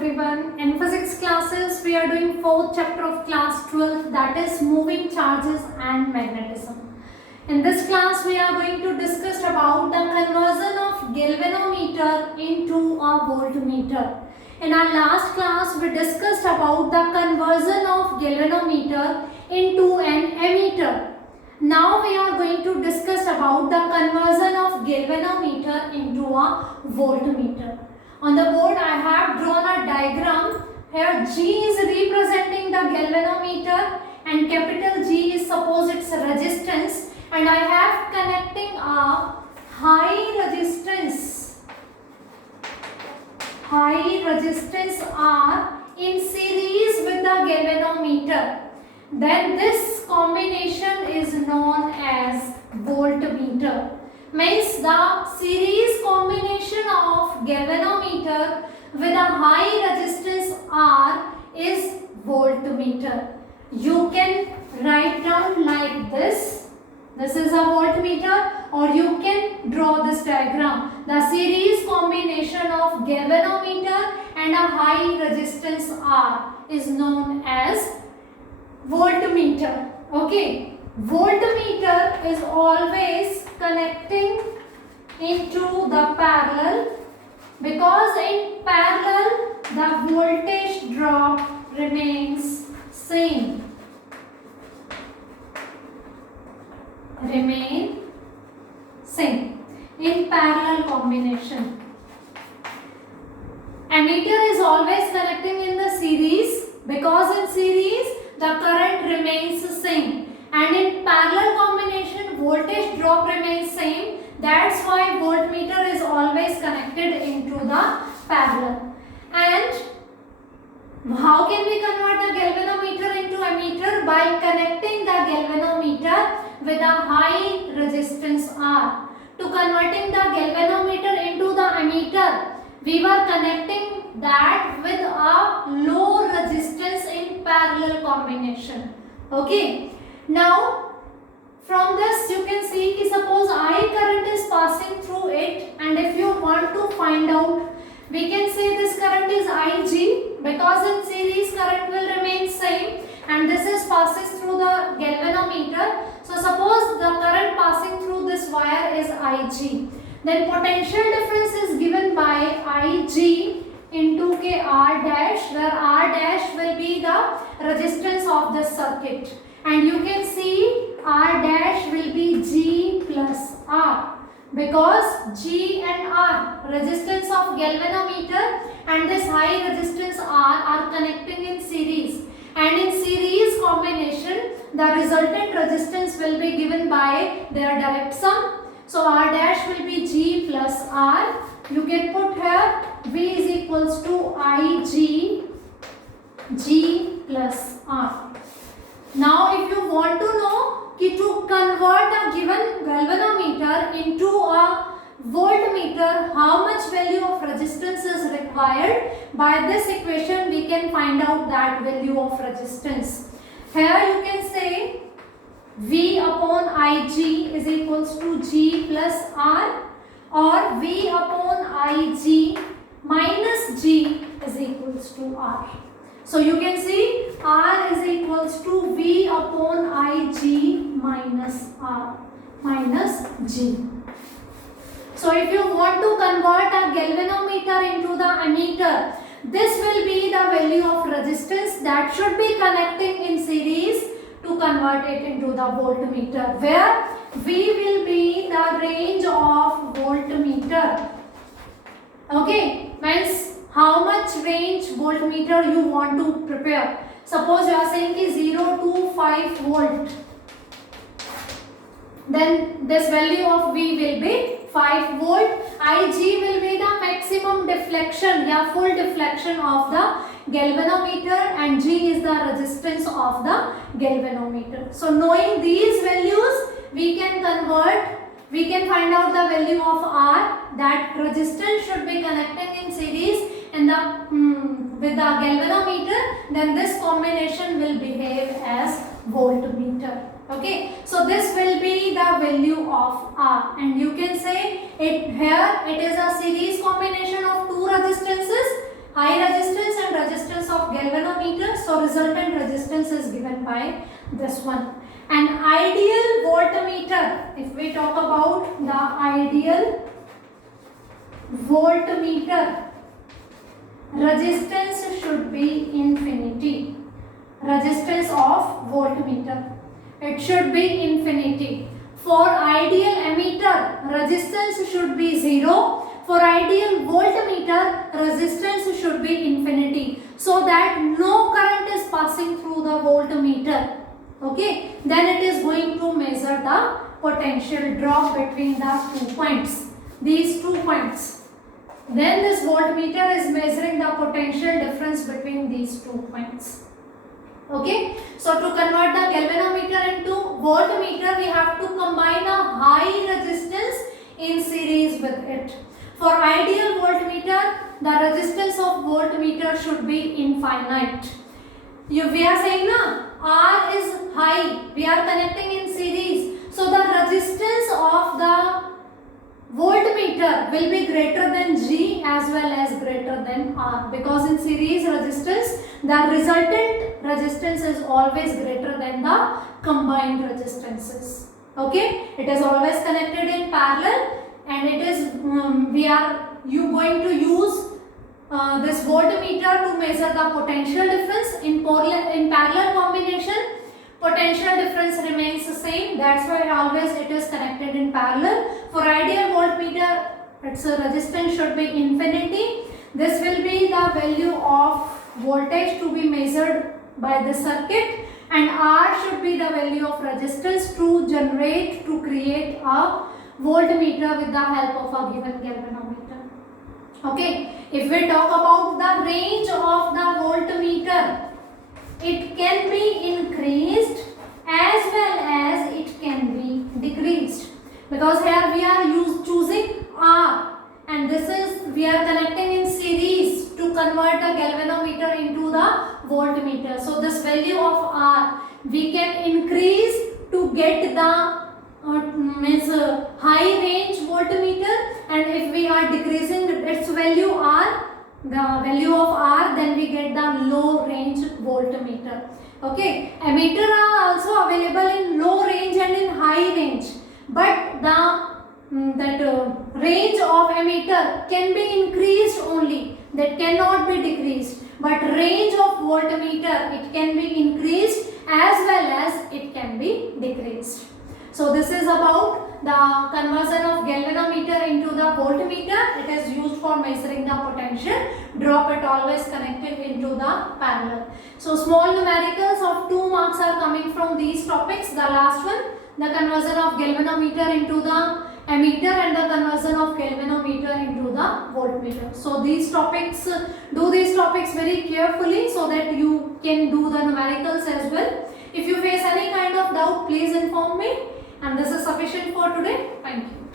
everyone. In physics classes, we are doing fourth chapter of class 12, that is moving charges and magnetism. In this class, we are going to discuss about the conversion of galvanometer into a voltmeter. In our last class, we discussed about the conversion of galvanometer into an ammeter. Now we are going to discuss about the conversion of galvanometer into a voltmeter. On the board I have drawn a diagram. Here G is representing the galvanometer and capital G is suppose its resistance, and I have connecting a high resistance R in series with the galvanometer. Then this combination is known as voltmeter. Means the series combination of galvanometer with a high resistance R is voltmeter. You can write down like this. This is a voltmeter, or you can draw this diagram. The series combination of galvanometer and a high resistance R is known as voltmeter. Okay. Voltmeter is always connecting into the parallel, because in parallel the voltage drop remains same. In parallel combination. Ammeter is always connecting in the series, because in series the current remains same. And in parallel combination, voltage drop remains same. That's why voltmeter is always connected into the parallel. And how can we convert the galvanometer into ammeter? By connecting the galvanometer with a high resistance R. To converting the galvanometer into the ammeter, we were connecting that with a low resistance in parallel combination. Okay. Now, from this you can see कि suppose I current is passing through it, and if you want to find out, we can say this current is Ig, because in series current will remain same, and this is passes through the galvanometer. So suppose the current passing through this wire is Ig. Then potential difference is given by Ig into K R dash, where R dash will be the resistance of the circuit. And you can see R dash will be G plus R, because G and R, resistance of galvanometer and this high resistance R are connecting in series, and in series combination the resultant resistance will be given by their direct sum. So R dash will be G plus R. You can put here V is equals to Ig G plus R. Now, if you want to know to convert a given galvanometer into a voltmeter, how much value of resistance is required, by this equation we can find out that value of resistance. Here you can say V upon Ig is equals to G plus R, or V upon Ig minus G is equals to R. So you can see R is equals to V upon Ig minus R minus G. So if you want to convert a galvanometer into the ammeter, this will be the value of resistance that should be connecting in series to convert it into the voltmeter, where V will be the range of voltmeter. Okay, means how much range voltmeter you want to prepare. Suppose you are saying ki 0 to 5 volt. Then this value of V will be 5 volt. Ig will be the maximum deflection, yeah, full deflection of the galvanometer, and G is the resistance of the galvanometer. So knowing these values, we can find out the value of R, that resistance should be connecting in series in the with the galvanometer, then this combination will behave as voltmeter. Okay, so this will be the value of R, and you can say it here it is a series combination of two resistances, high resistance and resistance of galvanometer. So resultant resistance is given by this one. An ideal voltmeter, if we talk about the ideal voltmeter, resistance should be infinity. Resistance of voltmeter, it should be infinity. For ideal ammeter, resistance should be 0. For ideal voltmeter, resistance should be infinity, so that no current is passing through the voltmeter. Okay, then it is going to measure the potential drop between the 2 points, these 2 points. Then this voltmeter is measuring the potential difference between these 2 points. Okay, so to convert the galvanometer into voltmeter, we have to combine a high resistance in series with it. For ideal voltmeter, the resistance of voltmeter should be infinite. We are saying na, R is high, we are connecting in series, so the resistance of the voltmeter will be greater than G as well as greater than R, because in series resistance the resultant resistance is always greater than the combined resistances. Okay, it is always connected in parallel, and it is going to use this voltmeter to measure the potential difference. In parallel combination, potential difference remains the same, that's why always it is connected in parallel. For ideal voltmeter, its resistance should be infinity. This will be the value of voltage to be measured by the circuit, and R should be the value of resistance to create a voltmeter with the help of a given galvanometer. Okay, if we talk about the range of the voltmeter, it can be increased as well as it can be decreased, because here we are choosing R, and this is we are connecting in series to convert the galvanometer into the voltmeter. So this value of R we can increase to get the high range voltmeter, and if we are decreasing its value R, the value of R, then we get the low range voltmeter. Okay, ammeter are also available in low range and in high range, but the range of ammeter can be increased only, that cannot be decreased, but range of voltmeter it can be increased as well as it can be decreased. So this is about the conversion of galvanometer into the voltmeter. It is used for measuring the potential drop. It always connected into the parallel. So small numericals of 2 marks are coming from these topics. The last one, the conversion of galvanometer into the ammeter and the conversion of galvanometer into the voltmeter. So these topics, do these topics very carefully so that you can do the numericals as well. If you face any kind of doubt, please inform me. And this is sufficient for today. Thank you.